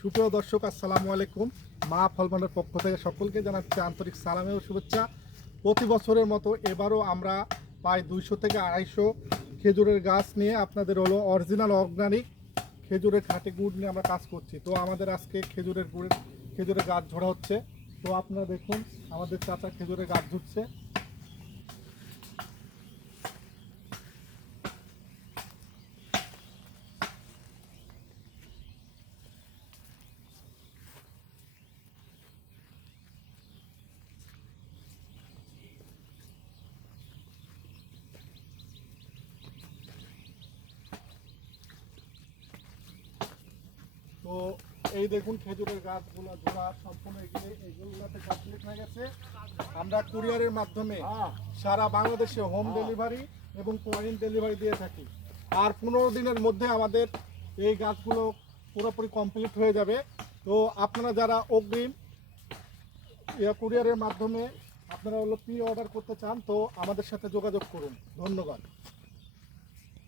সুপ্রিয় দর্শক, আসসালামু আলাইকুম। মা ফলমানের পক্ষ থেকে সকলকে জানাচ্ছি আন্তরিক সালামে ও শুভেচ্ছা। প্রতি বছরের মতো এবারও আমরা প্রায় দুইশো থেকে আড়াইশো খেজুরের গাছ নিয়ে আপনাদের হলো অরিজিনাল অর্গানিক খেজুরের খাঁটি গুড় নিয়ে আমরা কাজ করছি। তো আমাদের আজকে খেজুরের গুড়ের খেজুরের গাছ ঝরা হচ্ছে। তো আপনারা দেখুন, আমাদের চাচা খেজুরের গাছ ঝুটছে তো এই দেখুন খেজুরের গাছগুলো ঝোড়া সম্পূর্ণ এগুলো এগুলোতে কমপ্লিট হয়ে গেছে। আমরা কুরিয়ারের মাধ্যমে সারা বাংলাদেশে হোম ডেলিভারি এবং পয়েন্ট ডেলিভারি দিয়ে থাকি। আর পনেরো দিনের মধ্যে আমাদের এই গাছগুলো পুরোপুরি কমপ্লিট হয়ে যাবে। তো আপনারা যারা অগ্রিম কুরিয়ারের মাধ্যমে আপনারা হলো প্রি অর্ডার করতে চান, তো আমাদের সাথে যোগাযোগ করুন। ধন্যবাদ।